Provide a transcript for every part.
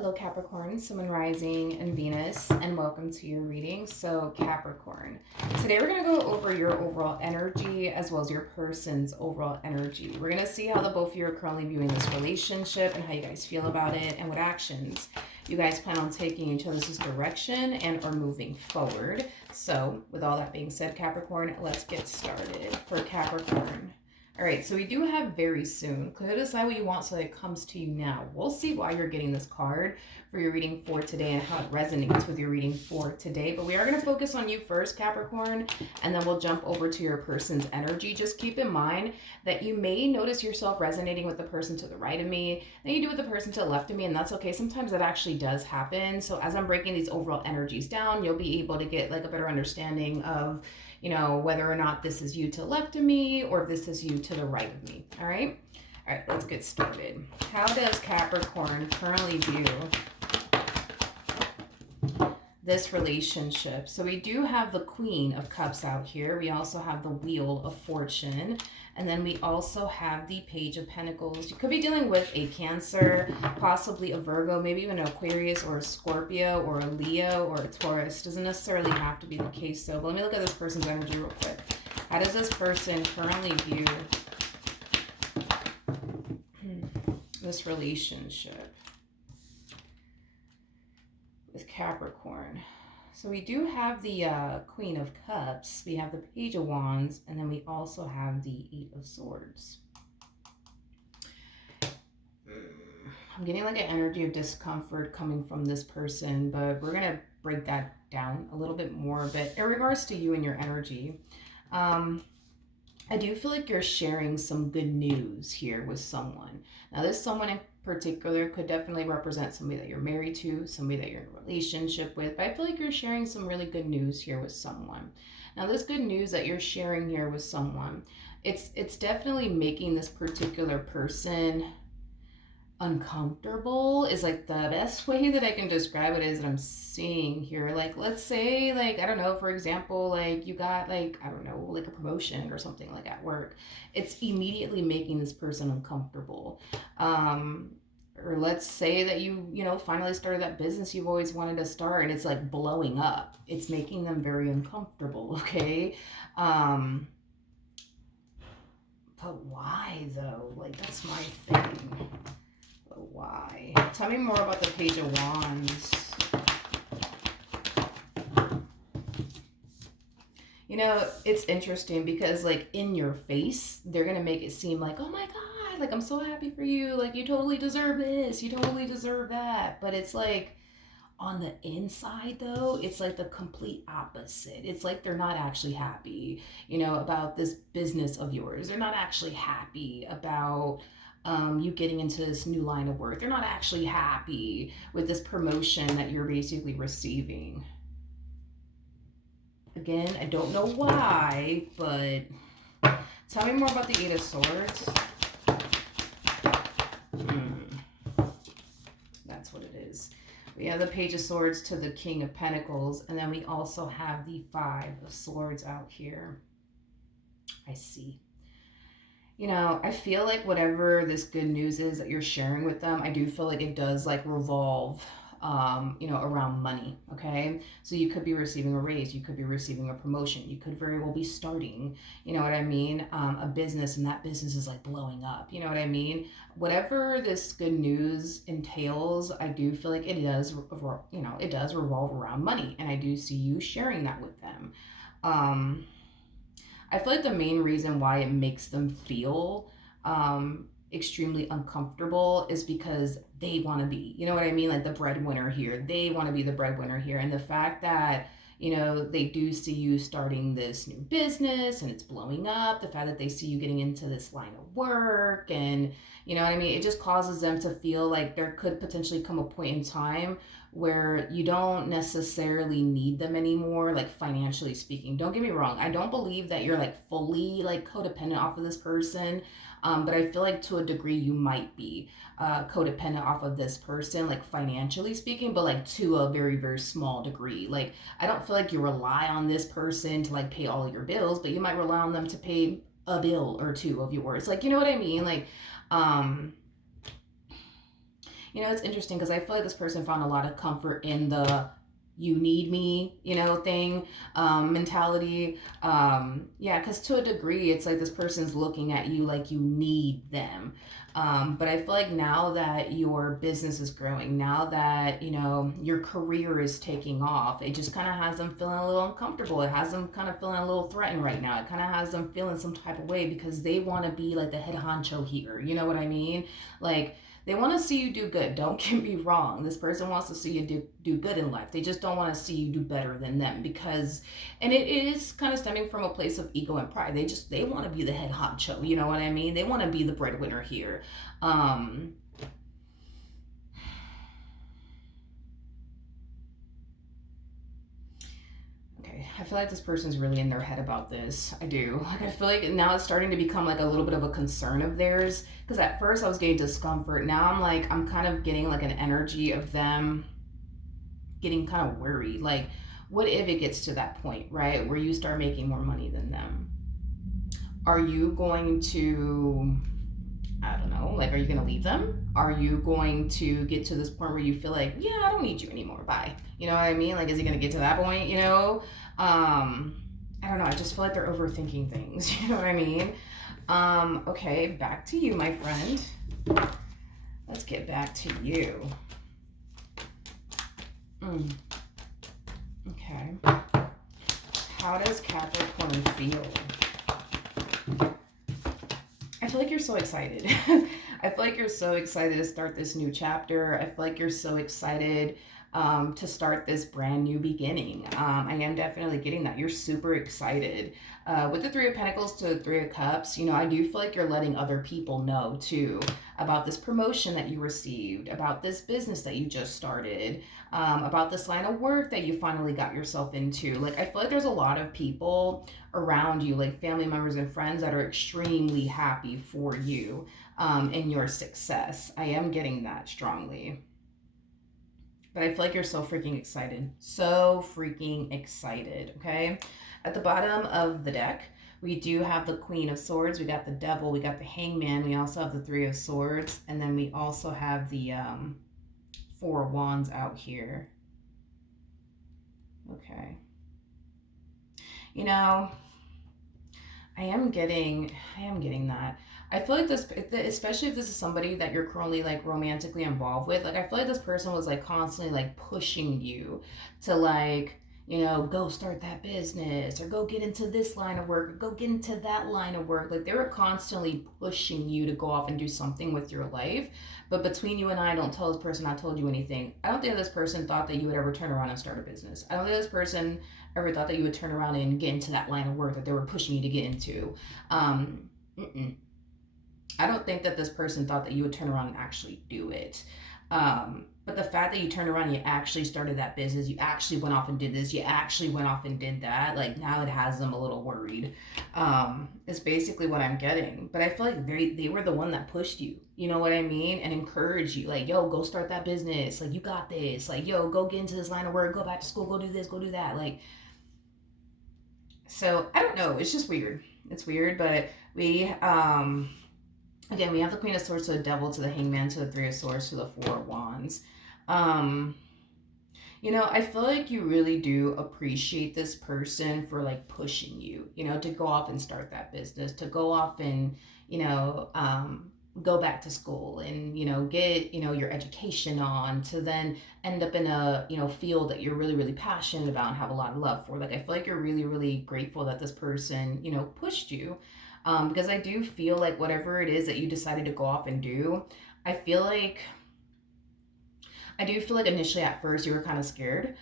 Hello, Capricorn, Sun, Moon, Rising, and Venus, and welcome to your reading. So, Capricorn, today we're going to go over your overall energy as well as your person's overall energy. We're going to see how the both of you are currently viewing this relationship and how you guys feel about it and what actions you guys plan on taking each other's direction and are moving forward. So, with all that being said, Capricorn, let's get started. For Capricorn, all right, so we do have very soon. Clearly decide what you want so that it comes to you now. We'll see why you're getting this card for your reading for today and how it resonates with your reading for today. But we are going to focus on you first, Capricorn, and then we'll jump over to your person's energy. Just keep in mind that you may notice yourself resonating with the person to the right of me, then you do with the person to the left of me, and that's okay. Sometimes that actually does happen. So as I'm breaking these overall energies down, you'll be able to get like a better understanding of whether or not this is you to the left of me or if this is you to the right of me. All right, let's get started. How does Capricorn currently view this relationship? So we do have the Queen of Cups out here. We also have the Wheel of Fortune. And then we also have the Page of Pentacles. You could be dealing with a Cancer, possibly a Virgo, maybe even an Aquarius or a Scorpio or a Leo or a Taurus. Doesn't necessarily have to be the case though. But let me look at this person's energy real quick. How does this person currently view this relationship with Capricorn? So we do have the Queen of Cups, we have the Page of Wands, and then we also have the Eight of Swords. I'm getting like an energy of discomfort coming from this person, but we're going to break that down a little bit more. But in regards to you and your energy, I do feel like you're sharing some good news here with someone. Now, this someone in particular could definitely represent somebody that you're married to, somebody that you're in a relationship with, but I feel like you're sharing some really good news here with someone. Now, this good news that you're sharing here with someone, it's definitely making this particular person uncomfortable is like the best way that I can describe it is that I'm seeing here. Like, let's say, like, I don't know, for example, like you got like, I don't know, like a promotion or something like at work. It's immediately making this person uncomfortable. Or let's say that you finally started that business you've always wanted to start and it's like blowing up. It's making them very uncomfortable, okay? But why though? Like, that's my thing. Why? Tell me more about the Page of Wands. It's interesting because like in your face, they're going to make it seem like, oh my God, like I'm so happy for you. Like you totally deserve this. You totally deserve that. But it's like on the inside though, it's like the complete opposite. It's like they're not actually happy, about this business of yours. They're not actually happy about you getting into this new line of work. They're not actually happy with this promotion that you're basically receiving. Again, I don't know why, but tell me more about the Eight of Swords. That's what it is. We have the Page of Swords to the King of Pentacles, and then we also have the Five of Swords out here. I see. I feel like whatever this good news is that you're sharing with them, I do feel like it does like revolve, around money, okay? So you could be receiving a raise, you could be receiving a promotion, you could very well be starting, you know what I mean, a business, and that business is like blowing up, you know what I mean? Whatever this good news entails, I do feel like it does, it does revolve around money, and I do see you sharing that with them. I feel like the main reason why it makes them feel extremely uncomfortable is because they want to be, you know what I mean? Like the breadwinner here. They want to be the breadwinner here. And the fact that, they do see you starting this new business and it's blowing up, the fact that they see you getting into this line of work and, you know what I mean? It just causes them to feel like there could potentially come a point in time where you don't necessarily need them anymore, like financially speaking. Don't get me wrong. I don't believe that you're like fully like codependent off of this person. But I feel like to a degree you might be codependent off of this person, like financially speaking, but like to a very, very small degree. Like, I don't feel like you rely on this person to like pay all of your bills, but you might rely on them to pay a bill or two of yours. Like, you know what I mean? Like, You know, it's interesting because I feel like this person found a lot of comfort in the you need me, thing, mentality. Yeah, because to a degree, it's like this person's looking at you like you need them. But I feel like now that your business is growing, now that, your career is taking off, it just kind of has them feeling a little uncomfortable. It has them kind of feeling a little threatened right now. It kind of has them feeling some type of way because they want to be like the head honcho here. You know what I mean? Like, they want to see you do good. Don't get me wrong. This person wants to see you do good in life. They just don't want to see you do better than them because, and it is kind of stemming from a place of ego and pride. They want to be the head honcho. You know what I mean? They want to be the breadwinner here. Um, okay, I feel like this person's really in their head about this. I do. Like, I feel like now it's starting to become like a little bit of a concern of theirs. Because at first I was getting discomfort. Now I'm kind of getting like an energy of them getting kind of worried. Like, what if it gets to that point, right? Where you start making more money than them? Are you going to, I don't know, like, are you going to leave them? Are you going to get to this point where you feel like, yeah, I don't need you anymore. Bye. You know what I mean? Like, is he going to get to that point, I don't know. I just feel like they're overthinking things. You know what I mean? Okay, back to you, my friend. Let's get back to you. Okay. How does Capricorn feel? I feel like you're so excited. I feel like you're so excited to start this new chapter. I feel like you're so excited to start this brand new beginning. I am definitely getting that. You're super excited. With the Three of Pentacles to the Three of Cups, I do feel like you're letting other people know too about this promotion that you received, about this business that you just started, about this line of work that you finally got yourself into. Like, I feel like there's a lot of people around you, like family members and friends, that are extremely happy for you and your success. I am getting that strongly. But I feel like you're so freaking excited. So freaking excited, okay? At the bottom of the deck, we do have the Queen of Swords. We got the Devil. We got the Hangman. We also have the Three of Swords. And then we also have the Four of Wands out here. Okay. I am getting that. I feel like this, especially if this is somebody that you're currently like romantically involved with, like I feel like this person was like constantly like pushing you to like, go start that business or go get into this line of work or go get into that line of work. Like they were constantly pushing you to go off and do something with your life. But between you and I, don't tell this person I told you anything. I don't think this person thought that you would ever turn around and start a business. I don't think this person ever thought that you would turn around and get into that line of work that they were pushing you to get into. I don't think that this person thought that you would turn around and actually do it. But the fact that you turned around and you actually started that business, you actually went off and did this, you actually went off and did that, like now it has them a little worried. It's basically what I'm getting. But I feel like they were the one that pushed you, you know what I mean? And encouraged you, like, yo, go start that business. Like, you got this. Like, yo, go get into this line of work, go back to school, go do this, go do that. Like, so I don't know. It's just weird. It's weird, but again, we have the Queen of Swords to the Devil, to the Hangman, to the Three of Swords, to the Four of Wands. I feel like you really do appreciate this person for like pushing you, to go off and start that business, to go off and, go back to school and, get, your education on, to then end up in a, field that you're really, really passionate about and have a lot of love for. Like, I feel like you're really, really grateful that this person, pushed you. Because I do feel like whatever it is that you decided to go off and do, I do feel like initially at first you were kind of scared.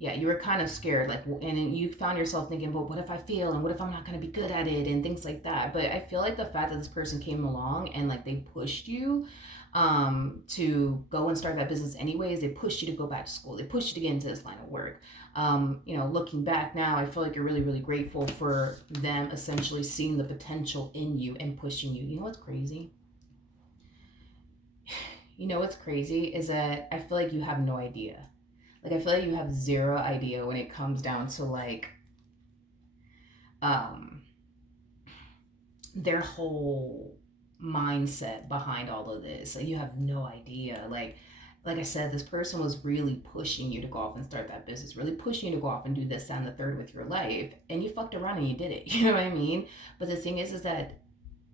Yeah, you were kind of scared, like, and you found yourself thinking, but what if I fail, and what if I'm not going to be good at it, and things like that. But I feel like the fact that this person came along and like they pushed you to go and start that business anyways, they pushed you to go back to school, they pushed you to get into this line of work. Looking back now, I feel like you're really, really grateful for them essentially seeing the potential in you and pushing you. You know what's crazy? What's crazy is that I feel like you have no idea. Like, I feel like you have zero idea when it comes down to like their whole mindset behind all of this. Like, you have no idea. Like I said, this person was really pushing you to go off and start that business, really pushing you to go off and do this, that, and the third with your life. And you fucked around and you did it. You know what I mean? But the thing is that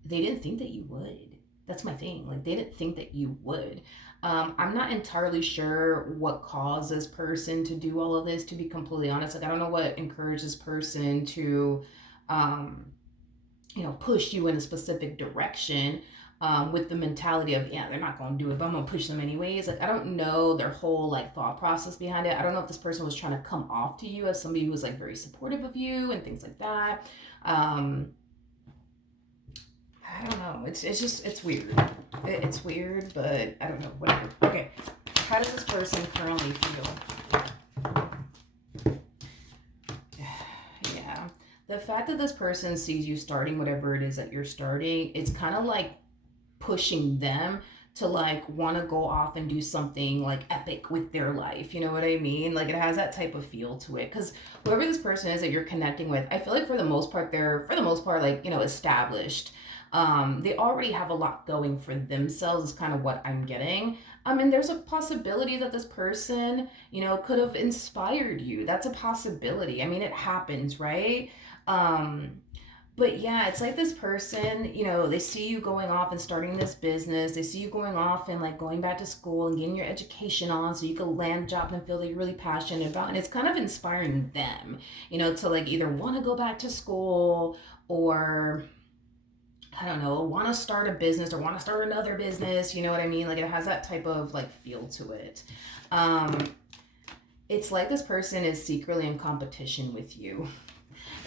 they didn't think that you would. That's my thing. Like, they didn't think that you would. I'm not entirely sure what caused this person to do all of this, to be completely honest. Like, I don't know what encouraged this person to, um, push you in a specific direction, with the mentality of, yeah, they're not going to do it, but I'm going to push them anyways. Like, I don't know their whole like thought process behind it. I don't know if this person was trying to come off to you as somebody who was like very supportive of you and things like that. I don't know. It's weird. It's weird, but I don't know. Whatever. Okay. How does this person currently feel? Yeah. The fact that this person sees you starting whatever it is that you're starting, it's kind of like pushing them to like want to go off and do something like epic with their life. You know what I mean? Like, it has that type of feel to it. Because whoever this person is that you're connecting with, I feel like for the most part, they're like, established. They already have a lot going for themselves, is kind of what I'm getting. And there's a possibility that this person, could have inspired you. That's a possibility. I mean, it happens, right? Um, but yeah, it's like this person, they see you going off and starting this business. They see you going off and like going back to school and getting your education on so you can land a job and feel that you're really passionate about. And it's kind of inspiring them, to like either want to go back to school, or I don't know, want to start a business or want to start another business. You know what I mean? Like, it has that type of like feel to it. It's like this person is secretly in competition with you.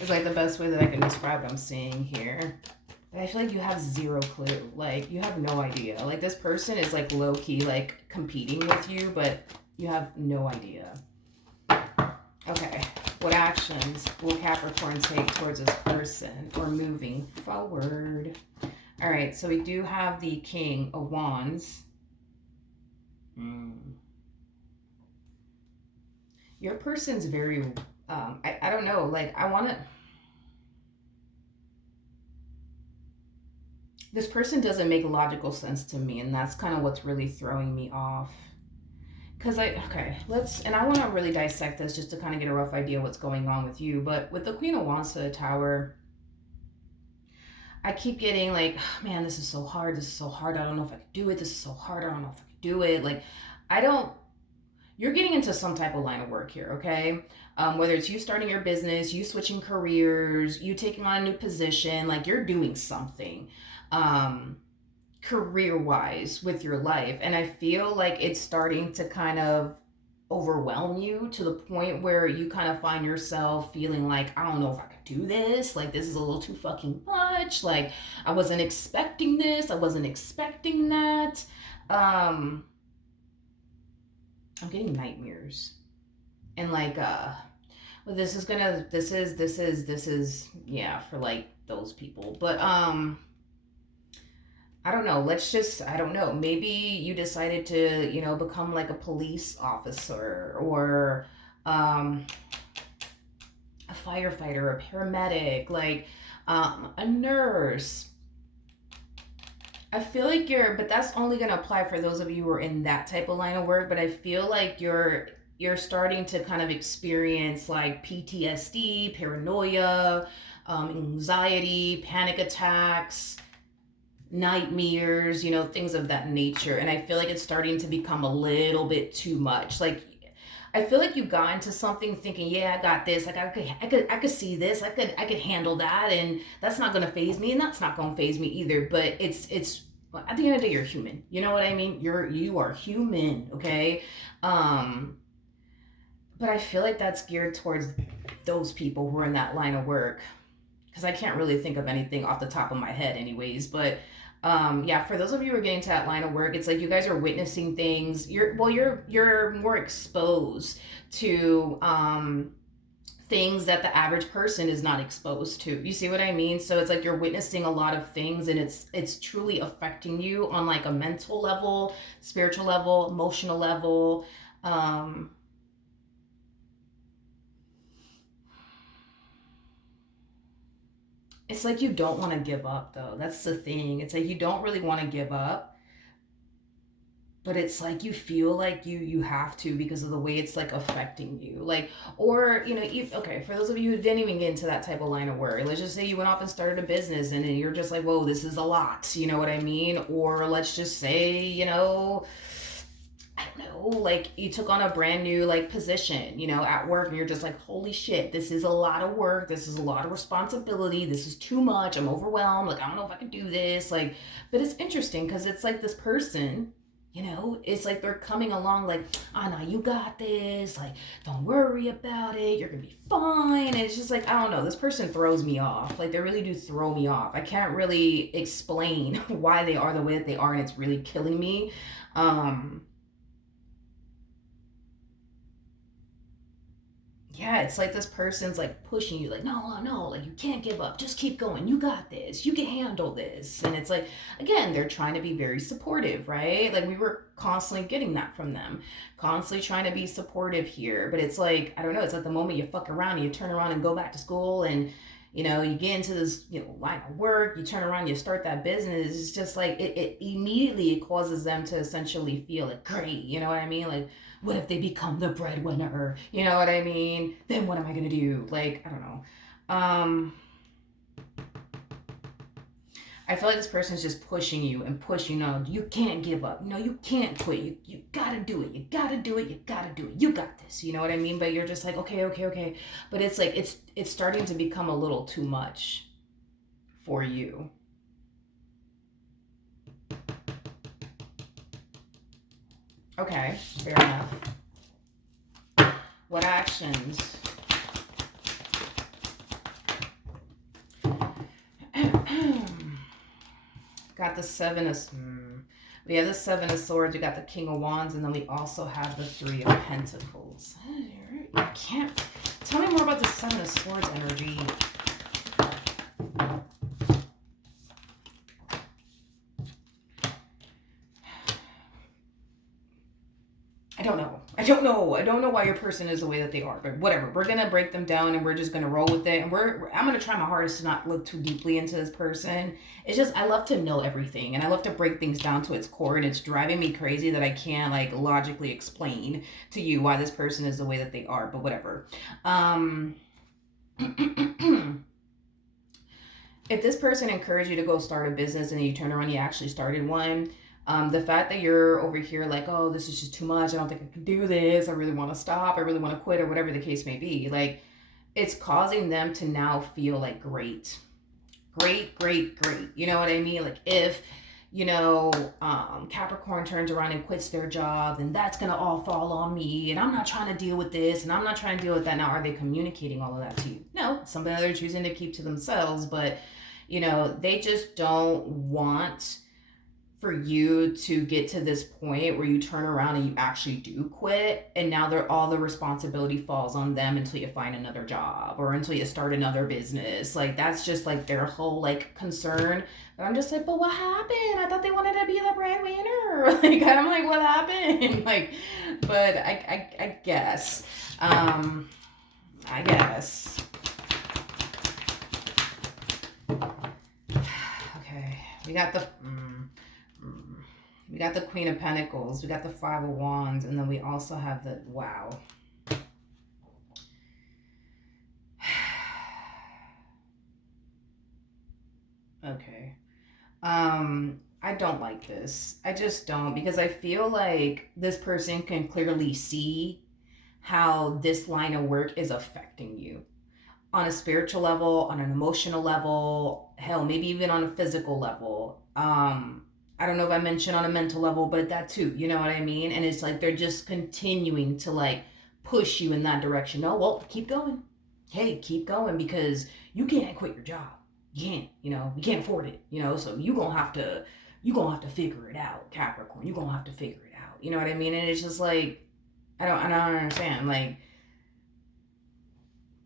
It's like the best way that I can describe what I'm seeing here. But I feel like you have zero clue. Like, you have no idea. Like, this person is like low key like competing with you, but you have no idea. Okay. What actions will Capricorn take towards this person or moving forward? All right, so we do have the King of Wands. Your person's very, I don't know, like, this person doesn't make logical sense to me, and that's kind of what's really throwing me off. Because and I want to really dissect this just to kind of get a rough idea of what's going on with you. But with the Queen of Wands to the Tower, I keep getting like, oh, man, this is so hard. This is so hard. I don't know if I could do it. This is so hard. I don't know if I could do it. Like, you're getting into some type of line of work here, okay? Whether it's you starting your business, you switching careers, you taking on a new position, like, you're doing something. Career-wise with your life, and I feel like it's starting to kind of overwhelm you to the point where you kind of find yourself feeling like, I don't know if I could do this, like, this is a little too fucking much, like, I wasn't expecting this, I wasn't expecting that. I'm getting nightmares, and like, well, this is yeah, for like those people, but I don't know. I don't know. Maybe you decided to, become like a police officer, or a firefighter, a paramedic, like a nurse. I feel like but that's only going to apply for those of you who are in that type of line of work. But I feel like you're starting to kind of experience like PTSD, paranoia, anxiety, panic attacks, nightmares, things of that nature. And I feel like it's starting to become a little bit too much. Like, I feel like you got into something thinking, yeah, I got this. Like, I could see this. I could handle that, and that's not gonna phase me, and that's not gonna phase me either. But it's at the end of the day, you're human. You know what I mean? You are human, okay? But I feel like that's geared towards those people who are in that line of work, because I can't really think of anything off the top of my head, anyways. But yeah, for those of you who are getting to that line of work, it's like you guys are witnessing things. You're more exposed to things that the average person is not exposed to. You see what I mean? So it's like you're witnessing a lot of things, and it's truly affecting you on like a mental level, spiritual level, emotional level. it's like you don't want to give up though. That's the thing. It's like you don't really want to give up, but it's like you feel like you have to because of the way it's like affecting you. Like, or okay, for those of you who didn't even get into that type of line of work, let's just say you went off and started a business and then you're just like, whoa, this is a lot, you know what I mean? Or let's just say, I don't know, like you took on a brand new like position, at work, and you're just like, holy shit, this is a lot of work, this is a lot of responsibility, this is too much, I'm overwhelmed, like I don't know if I can do this, like. But it's interesting because it's like this person, it's like they're coming along like, oh no, you got this, like don't worry about it, you're gonna be fine. And it's just like, I don't know, this person throws me off, like they really do throw me off. I can't really explain why they are the way that they are, and it's really killing me. Yeah, it's like this person's like pushing you, like, no, no, no, like you can't give up. Just keep going. You got this. You can handle this. And it's like, again, they're trying to be very supportive, right? Like we were constantly getting that from them, constantly trying to be supportive here. But it's like, I don't know, it's like the moment you fuck around, you turn around and go back to school and you get into this, line of work, you turn around, you start that business. It's just like it immediately it causes them to essentially feel like great, you know what I mean? Like, what if they become the breadwinner? You know what I mean? Then what am I gonna do? Like, I don't know. I feel like this person's just pushing you and pushing. No, you can't give up. No, you can't quit. You gotta do it. You gotta do it. You gotta do it. You got this. You know what I mean? But you're just like, okay, okay, okay. But it's like it's starting to become a little too much for you. Okay, fair enough. What actions? Got the we have the Seven of Swords, we got the King of Wands, and then we also have the Three of Pentacles. I can't. Tell me more about the Seven of Swords energy. I don't know why your person is the way that they are, but whatever. We're gonna break them down and we're just gonna roll with it. And I'm gonna try my hardest to not look too deeply into this person. It's just I love to know everything and I love to break things down to its core, and it's driving me crazy that I can't like logically explain to you why this person is the way that they are, but whatever. If this person encouraged you to go start a business and then you turn around, you actually started one. The fact that you're over here like, oh, this is just too much. I don't think I can do this. I really want to stop. I really want to quit, or whatever the case may be. Like, it's causing them to now feel like great. Great, great, great. You know what I mean? Like if, Capricorn turns around and quits their job, then that's going to all fall on me. And I'm not trying to deal with this. And I'm not trying to deal with that. Now, are they communicating all of that to you? No, it's something that they're choosing to keep to themselves. But, they just don't want for you to get to this point where you turn around and you actually do quit, and now all the responsibility falls on them until you find another job or until you start another business. Like that's just like their whole like concern. But I'm just like, but what happened? I thought they wanted to be the breadwinner. Like I'm like, what happened? Like, but I guess I guess okay, we got the we got the Queen of Pentacles, we got the Five of Wands, and then we also have the, wow. Okay. I don't like this. I just don't, because I feel like this person can clearly see how this line of work is affecting you on a spiritual level, on an emotional level, hell, maybe even on a physical level. I don't know if I mentioned on a mental level, but that too, you know what I mean? And it's like they're just continuing to like push you in that direction. No, well, keep going. Hey, keep going, because you can't quit your job. You can't, you can't afford it, so you're gonna have to figure it out, Capricorn. You're gonna have to figure it out. You know what I mean? And it's just like, I don't understand. Like,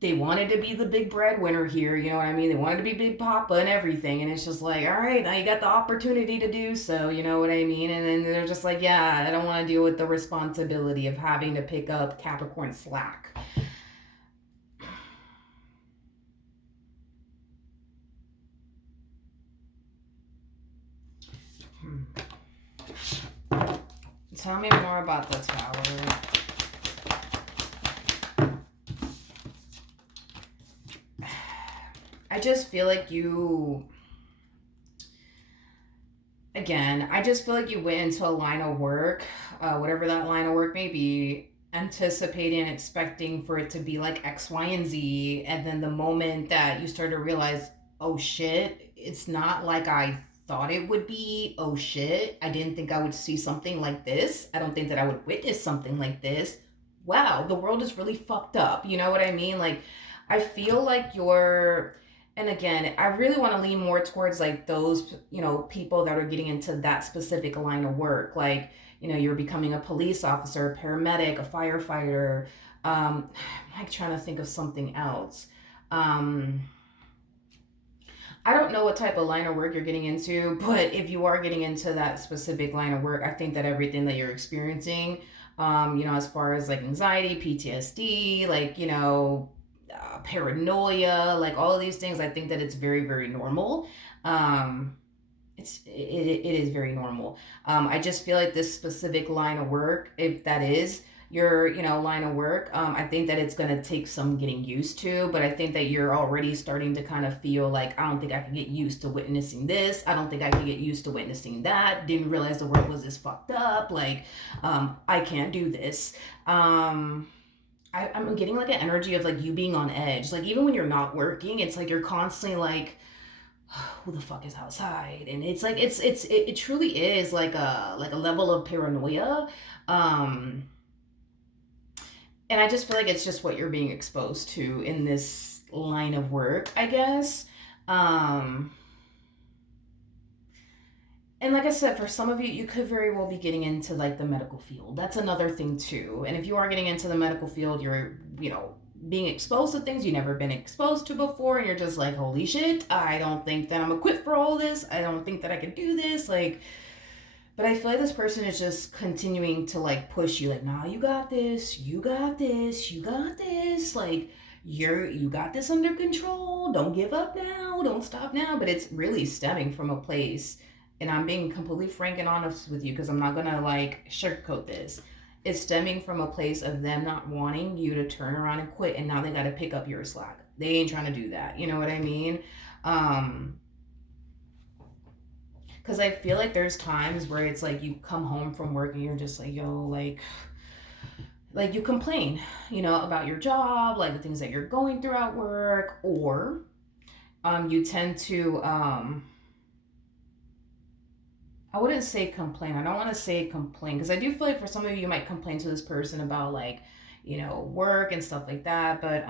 they wanted to be the big breadwinner here, you know what I mean? They wanted to be Big Papa and everything, and it's just like, all right, now you got the opportunity to do so, you know what I mean? And then they're just like, yeah, I don't want to deal with the responsibility of having to pick up Capricorn slack. Tell me more about the Tower. I just feel like you, again, I just feel like you went into a line of work, whatever that line of work may be, anticipating and expecting for it to be like X, Y, and Z. And then the moment that you start to realize, oh shit, it's not like I thought it would be. Oh shit, I didn't think I would see something like this. I don't think that I would witness something like this. Wow, the world is really fucked up. You know what I mean? Like, I feel like you're, and again, I really want to lean more towards like those, people that are getting into that specific line of work. Like, you're becoming a police officer, a paramedic, a firefighter. I'm like trying to think of something else. Um, I don't know what type of line of work you're getting into, but if you are getting into that specific line of work, I think that everything that you're experiencing, as far as like anxiety, PTSD, like, paranoia, like all of these things, I think that it's very, very normal. Um, it is very normal. I just feel like this specific line of work, if that is your line of work, I think that it's going to take some getting used to, but I think that you're already starting to kind of feel like, I don't think I can get used to witnessing this, I don't think I can get used to witnessing that, didn't realize the world was this fucked up, like, I can't do this. I'm getting like an energy of like you being on edge, like even when you're not working, it's like you're constantly like, who the fuck is outside? And it's like it truly is like a level of paranoia. um and I just feel like it's just what you're being exposed to in this line of work, I guess. um and like I said, for some of you, you could very well be getting into like the medical field. That's another thing too. And if you are getting into the medical field, you're, being exposed to things you've never been exposed to before. And you're just like, holy shit, I don't think that I'm equipped for all this. I don't think that I can do this. Like, but I feel like this person is just continuing to like push you, like, nah, you got this, you got this, you got this. Like, you got this under control. Don't give up now. Don't stop now. But it's really stemming from a place, and I'm being completely frank and honest with you because I'm not gonna like sugarcoat this. It's stemming from a place of them not wanting you to turn around and quit, and now they got to pick up your slack. They ain't trying to do that. You know what I mean? Um, because I feel like there's times where it's like you come home from work and you're just like, yo, like you complain, about your job, like the things that you're going through at work, or you tend to I wouldn't say complain. I don't want to say complain because I do feel like for some of you, you might complain to this person about like, work and stuff like that. But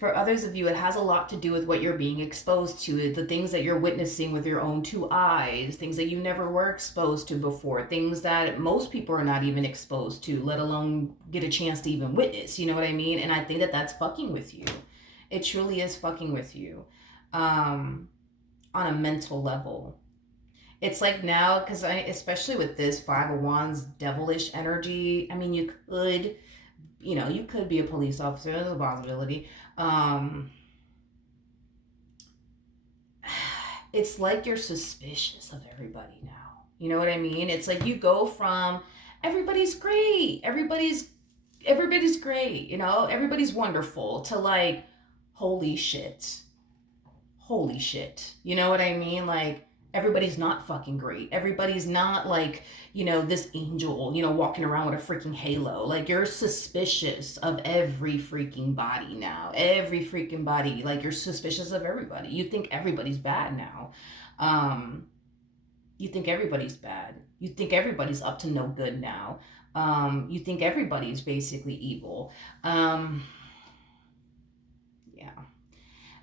for others of you, it has a lot to do with what you're being exposed to, the things that you're witnessing with your own two eyes, things that you never were exposed to before, things that most people are not even exposed to, let alone get a chance to even witness. You know what I mean? And I think that that's fucking with you. It truly is fucking with you, on a mental level. It's like now, because especially with this Five of Wands devilish energy, I mean, you could be a police officer. There's a possibility. Um, it's like you're suspicious of everybody now. You know what I mean? It's like you go from everybody's great, everybody's great, everybody's wonderful, to like, holy shit, holy shit. You know what I mean? Like, everybody's not fucking great. Everybody's not like, this angel, walking around with a freaking halo. Like, you're suspicious of every freaking body now. Every freaking body. Like, you're suspicious of everybody. You think everybody's bad now. You think everybody's bad. You think everybody's up to no good now. You think everybody's basically evil. Yeah.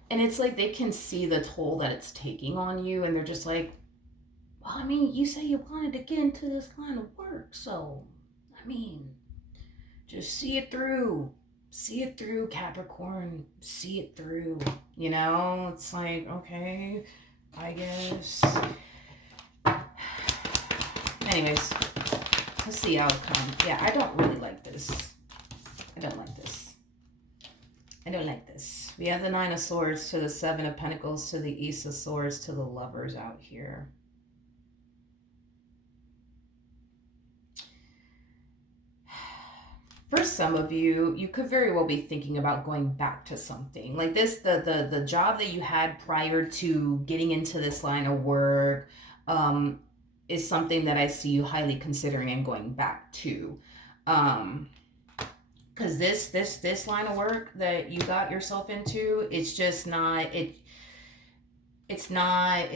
And it's like they can see the toll that it's taking on you, and they're just like, well, I mean, you say you wanted to get into this line of work, so, I mean, just see it through. See it through, Capricorn. See it through. It's like, okay, I guess. Anyways, let's see how it comes. Yeah, I don't really like this. I don't like this. I don't like this. We have the Nine of Swords to the Seven of Pentacles to the Ace of Swords to the Lovers out here. For some of you, you could very well be thinking about going back to something like this. The job that you had prior to getting into this line of work, um, is something that I see you highly considering and going back to. Um, because this line of work that you got yourself into, it's just not it. It's not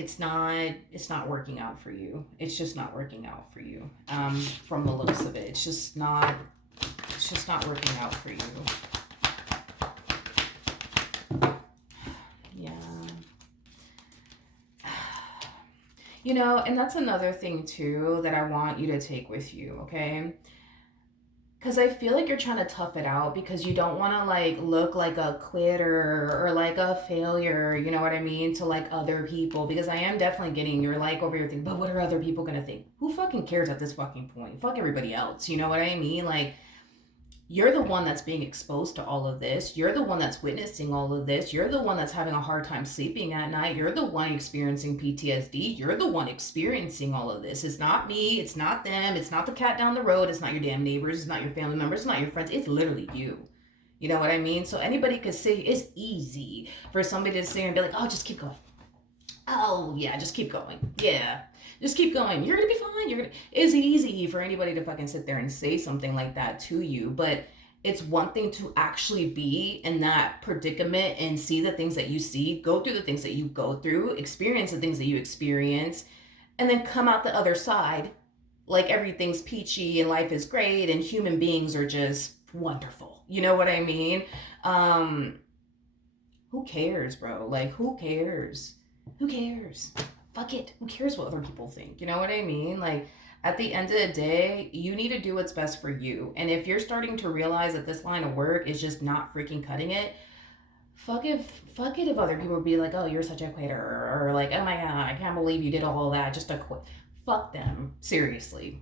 working out for you. It's just not working out for you. From the looks of it, it's just not working out for you. Yeah. You know, and that's another thing too that I want you to take with you, okay? Because I feel like you're trying to tough it out because you don't want to like look like a quitter or like a failure, you know what I mean, to like other people. Because I am definitely getting, you're like over here thinking, but what are other people gonna think? Who fucking cares at this fucking point? Fuck everybody else, you know what I mean? Like, you're the one that's being exposed to all of this. You're the one that's witnessing all of this. You're the one that's having a hard time sleeping at night. You're the one experiencing PTSD. You're the one experiencing all of this. It's not me. It's not them. It's not the cat down the road. It's not your damn neighbors. It's not your family members. It's not your friends. It's literally you. You know what I mean? So anybody could say it's easy for somebody to sit here and be like, oh, just keep going. Oh, yeah, just keep going. Yeah, just keep going. You're gonna be fine. It's easy for anybody to fucking sit there and say something like that to you, but it's one thing to actually be in that predicament and see the things that you see, go through the things that you go through, experience the things that you experience, and then come out the other side like everything's peachy and life is great and human beings are just wonderful. You know what I mean? Um, who cares, bro? Like, who cares? Who cares? Fuck it. Who cares what other people think? You know what I mean? Like, at the end of the day, you need to do what's best for you. And if you're starting to realize that this line of work is just not freaking cutting it, fuck it if other people would be like, oh, you're such a quitter, or like, oh my god, I can't believe you did all that just to quit. Fuck them. Seriously.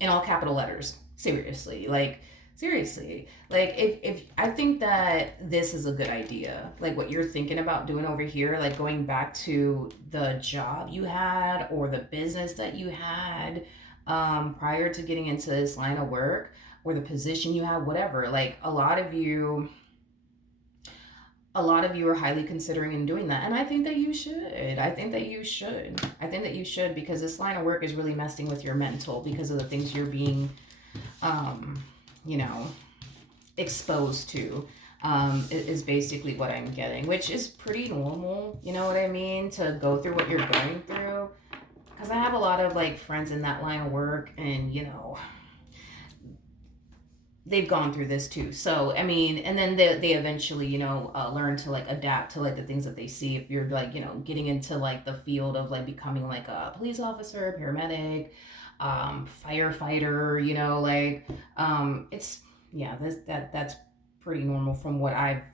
In all capital letters. Seriously. Like, seriously, like if I think that this is a good idea, like what you're thinking about doing over here, like going back to the job you had or the business that you had, prior to getting into this line of work, or the position you have, whatever, like a lot of you are highly considering and doing that, and I think that you should. Because this line of work is really messing with your mental because of the things you're being, um you know, exposed to, is basically what I'm getting, which is pretty normal, you know what I mean, to go through what you're going through. Because I have a lot of like friends in that line of work, and you know, they've gone through this too. So I mean, and then they eventually, you know, learn to like adapt to like the things that they see. If you're like, you know, getting into like the field of like becoming like a police officer, paramedic, firefighter, you know, like, it's, yeah, that's pretty normal from what I've,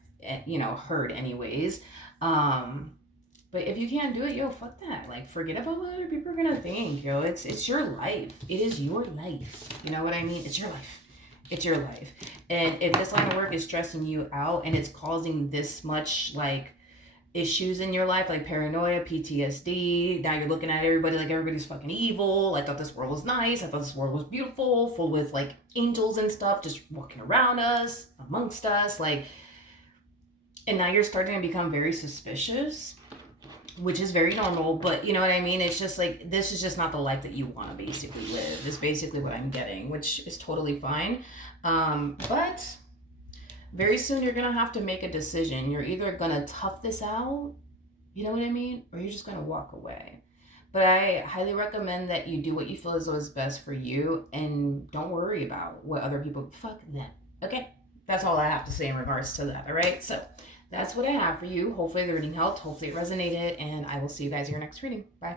you know, heard anyways. um but if you can't do it, yo, fuck that. Like, forget about what other people are gonna think, yo. It's your life. It is your life. You know what I mean? It's your life. It's your life. And if this line of work is stressing you out and it's causing this much like issues in your life, like paranoia, PTSD, now you're looking at everybody like everybody's fucking evil. I thought this world was nice. I thought this world was beautiful, full with like angels and stuff just walking around us, amongst us, like, and now you're starting to become very suspicious, which is very normal, but you know what I mean? It's just like, this is just not the life that you want to basically live, is basically what I'm getting, which is totally fine. But very soon you're going to have to make a decision. You're either going to tough this out, you know what I mean? Or you're just going to walk away. But I highly recommend that you do what you feel as though is best for you, and don't worry about what other people, fuck them. Okay? That's all I have to say in regards to that, all right? So that's what I have for you. Hopefully the reading helped. Hopefully it resonated, and I will see you guys in your next reading. Bye.